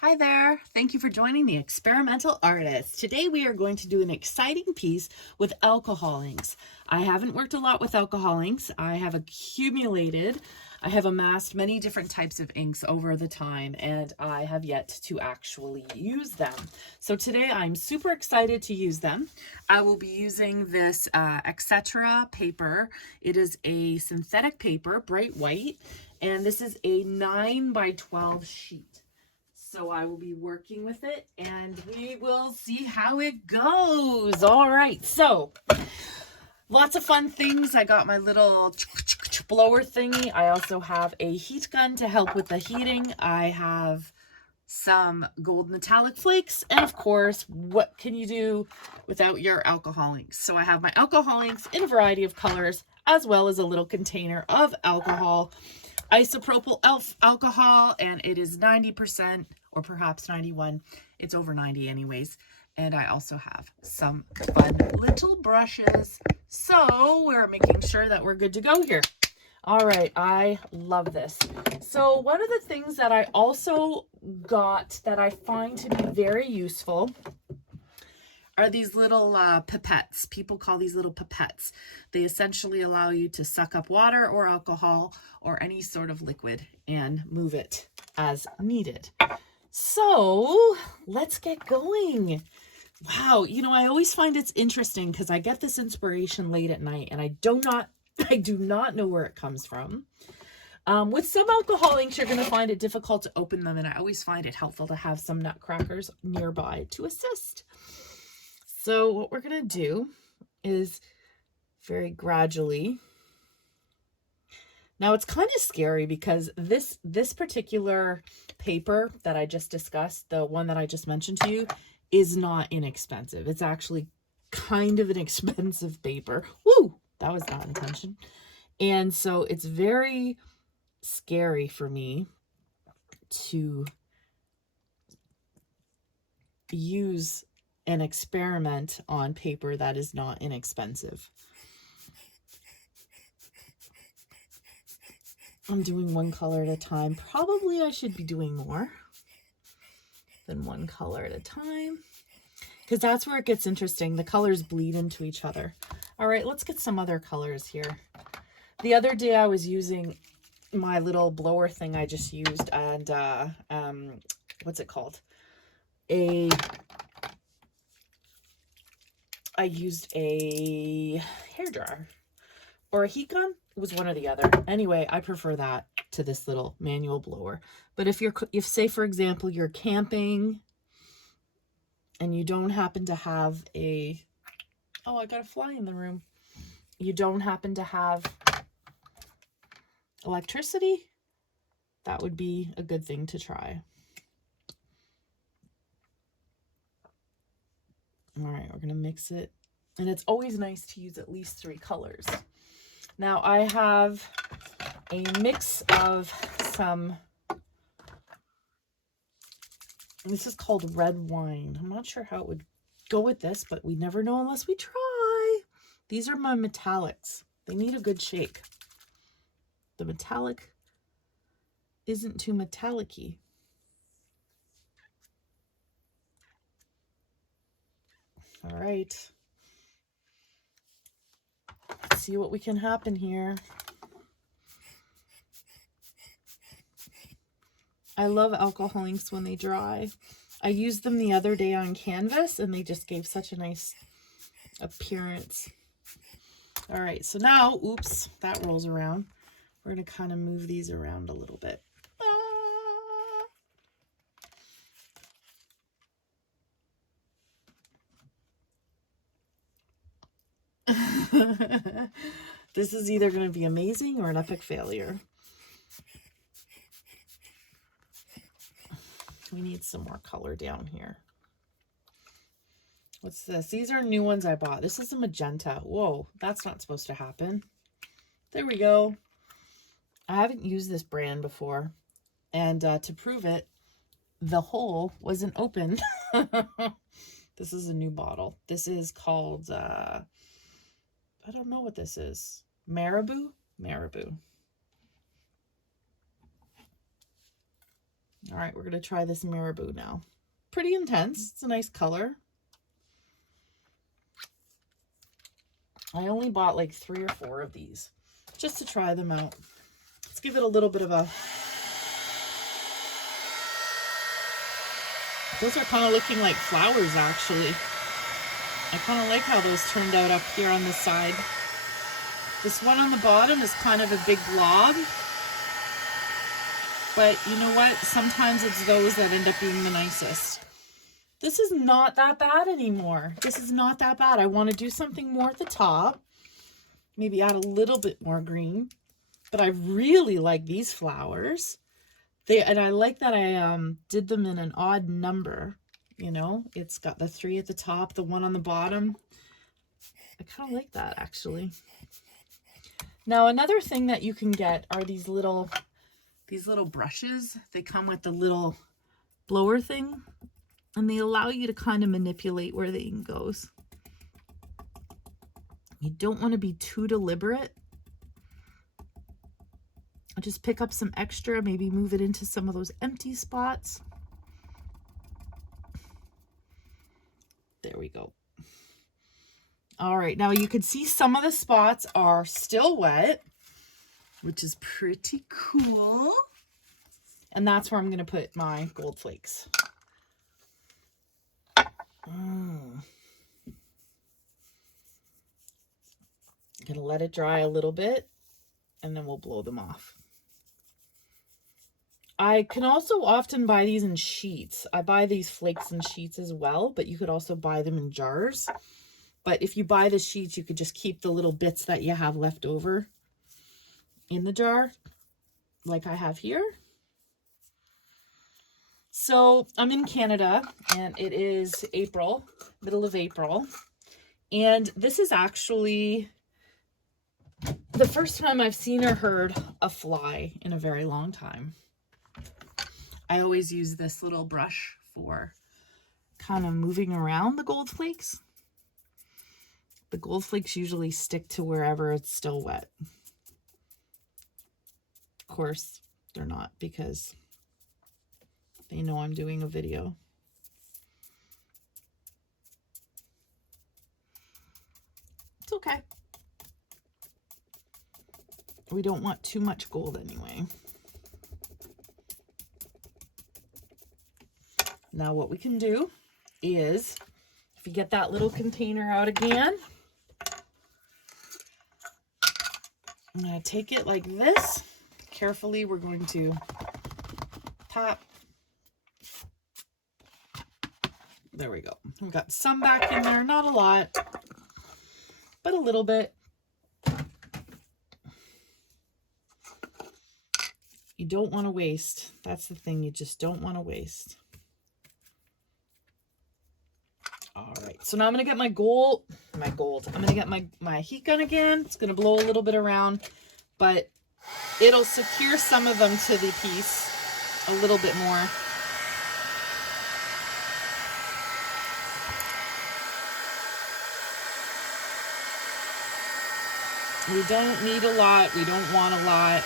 Hi there. Thank you for joining the Experimental Artist. Today we are going to do an exciting piece with alcohol inks. I haven't worked a lot with alcohol inks. I have amassed many different types of inks over the time, and I have yet to actually use them. So today I'm super excited to use them. I will be using this etc. paper. It is a synthetic paper, bright white, and this is a 9 by 12 sheet. So I will be working with it and we will see how it goes. All right, so lots of fun things. I got my little blower thingy. I also have a heat gun to help with the heating. I have some gold metallic flakes, and of course, what can you do without your alcohol inks? So I have my alcohol inks in a variety of colors, as well as a little container of alcohol, isopropyl alcohol, and it is 90% or perhaps 91. It's over 90 anyways. And I also have some fun little brushes. So we're making sure that we're good to go here. All right, I love this. So one of the things that I also got that I find to be very useful are these little pipettes. People call these little pipettes. They essentially allow you to suck up water or alcohol or any sort of liquid and move it as needed. So let's get going. Wow, I always find it's interesting because I get this inspiration late at night and I do not know where it comes from. With some alcohol inks, you're going to find it difficult to open them, and I always find it helpful to have some nutcrackers nearby to assist. So what we're going to do is very gradually. Now it's kind of scary because this particular paper that I just discussed, the one that I just mentioned to you, is not inexpensive. It's actually kind of an expensive paper. Woo! That was not intention. And so it's very scary for me to use an experiment on paper that is not inexpensive. I'm doing one color at a time. Probably I should be doing more than one color at a time, because that's where it gets interesting. The colors bleed into each other. All right, let's get some other colors here. The other day I was using my little blower thing I just used, and what's it called? I used a hairdryer or a heat gun. It was one or the other. Anyway, I prefer that to this little manual blower. But if say for example, you're camping and you don't happen to have I got a fly in the room. You don't happen to have electricity, that would be a good thing to try. All right, we're going to mix it. And it's always nice to use at least 3 colors. Now I have a mix of some, this is called red wine. I'm not sure how it would go with this, but we never know unless we try. These are my metallics. They need a good shake. The metallic isn't too metallic-y. All right. Let's see what we can happen here. I love alcohol inks when they dry. I used them the other day on canvas and they just gave such a nice appearance. All right, so now, oops, that rolls around. We're going to kind of move these around a little bit. This is either going to be amazing or an epic failure. We need some more color down here. What's this? These are new ones I bought. This is a magenta. Whoa, that's not supposed to happen. There we go. I haven't used this brand before. And to prove it, the hole wasn't open. This is a new bottle. This is called, I don't know what this is. Marabou? Marabou. All right, we're going to try this marabou now. Pretty intense. It's a nice color. I only bought like 3 or 4 of these just to try them out. Let's give it a little bit of a... Those are kind of looking like flowers, actually. I kind of like how those turned out up here on the side. This one on the bottom is kind of a big blob. But you know what? Sometimes it's those that end up being the nicest. This is not that bad anymore. This is not that bad. I want to do something more at the top. Maybe add a little bit more green. But I really like these flowers. And I like that I did them in an odd number. You know, it's got the 3 at the top, the 1 on the bottom. I kind of like that, actually. Now, another thing that you can get are these little brushes. They come with the little blower thing. And they allow you to kind of manipulate where the ink goes. You don't want to be too deliberate. I'll just pick up some extra, maybe move it into some of those empty spots. There we go. All right, now you can see some of the spots are still wet, which is pretty cool. And that's where I'm going to put my gold flakes. I'm gonna let it dry a little bit and then we'll blow them off. I can also often buy these in sheets. I buy these flakes in sheets as well, but you could also buy them in jars. But if you buy the sheets, you could just keep the little bits that you have left over in the jar, like I have here. So I'm in Canada and it is April, middle of April. And this is actually the first time I've seen or heard a fly in a very long time. I always use this little brush for kind of moving around the gold flakes. The gold flakes usually stick to wherever it's still wet. Of course, they're not because they know I'm doing a video. It's okay. We don't want too much gold anyway. Now what we can do is, if you get that little container out again, I'm going to take it like this. Carefully, we're going to tap. There we go. We've got some back in there, not a lot, but a little bit. You don't want to waste. That's the thing. You just don't want to waste. All right. So now I'm going to get my gold. I'm going to get my heat gun again. It's going to blow a little bit around, but it'll secure some of them to the piece a little bit more. We don't need a lot. We don't want a lot.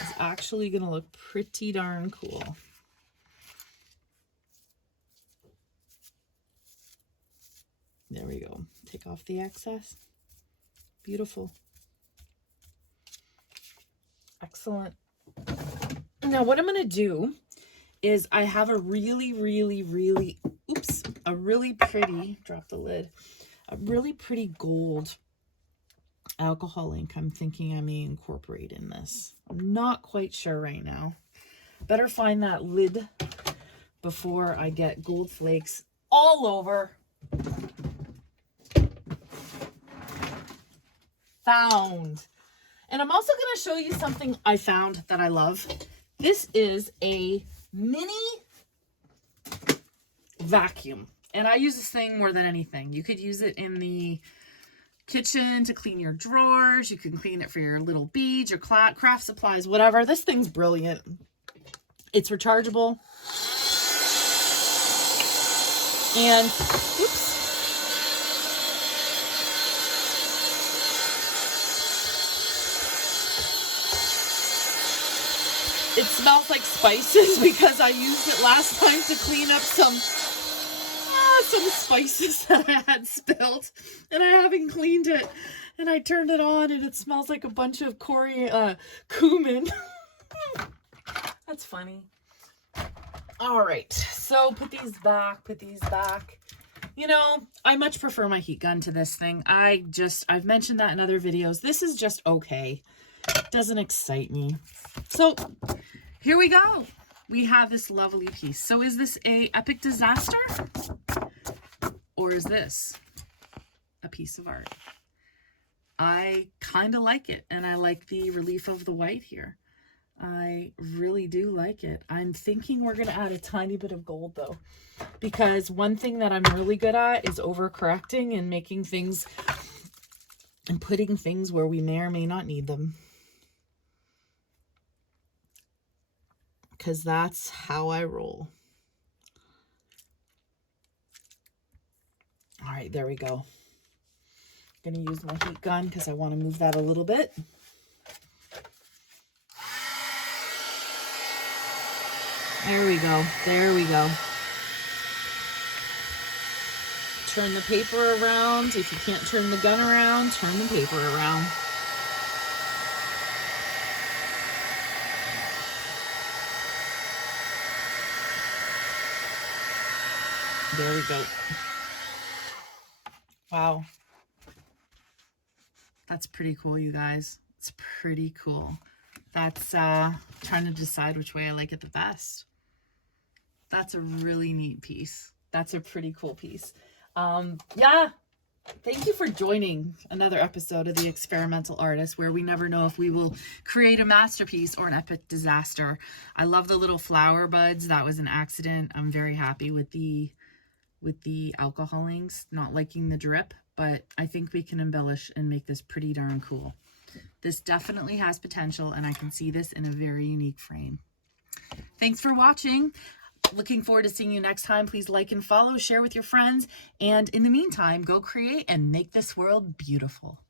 It's actually going to look pretty darn cool. There we go. Take off the excess. Beautiful. Excellent. Now what I'm going to do is I have a really pretty, drop the lid, a really pretty gold alcohol ink I'm thinking I may incorporate in this. I'm not quite sure right now. Better find that lid before I get gold flakes all over. Found. And I'm also going to show you something I found that I love. This is a mini vacuum. And I use this thing more than anything. You could use it in the kitchen to clean your drawers. You can clean it for your little beads, your craft supplies, whatever. This thing's brilliant. It's rechargeable. And, oops. It smells like spices because I used it last time to clean up some spices that I had spilled, and I haven't cleaned it. And I turned it on, and it smells like a bunch of cumin. That's funny. All right, so put these back. You know, I much prefer my heat gun to this thing. I've mentioned that in other videos. This is just okay. It doesn't excite me. So here we go. We have this lovely piece. So is this a epic disaster? Or is this a piece of art? I kind of like it, and I like the relief of the white here. I really do like it. I'm thinking we're going to add a tiny bit of gold though, because one thing that I'm really good at is overcorrecting and making things and putting things where we may or may not need them. Because that's how I roll. All right, there we go. I'm going to use my heat gun because I want to move that a little bit. There we go. There we go. Turn the paper around. If you can't turn the gun around, turn the paper around. There we go. Wow. That's pretty cool, you guys. It's pretty cool. That's trying to decide which way I like it the best. That's a really neat piece. That's a pretty cool piece. Yeah. Thank you for joining another episode of The Experimental Artist, where we never know if we will create a masterpiece or an epic disaster. I love the little flower buds. That was an accident. I'm very happy with the alcohol inks, not liking the drip, but I think we can embellish and make this pretty darn cool. This definitely has potential, and I can see this in a very unique frame. Thanks for watching. Looking forward to seeing you next time. Please like and follow, share with your friends, and in the meantime, go create and make this world beautiful.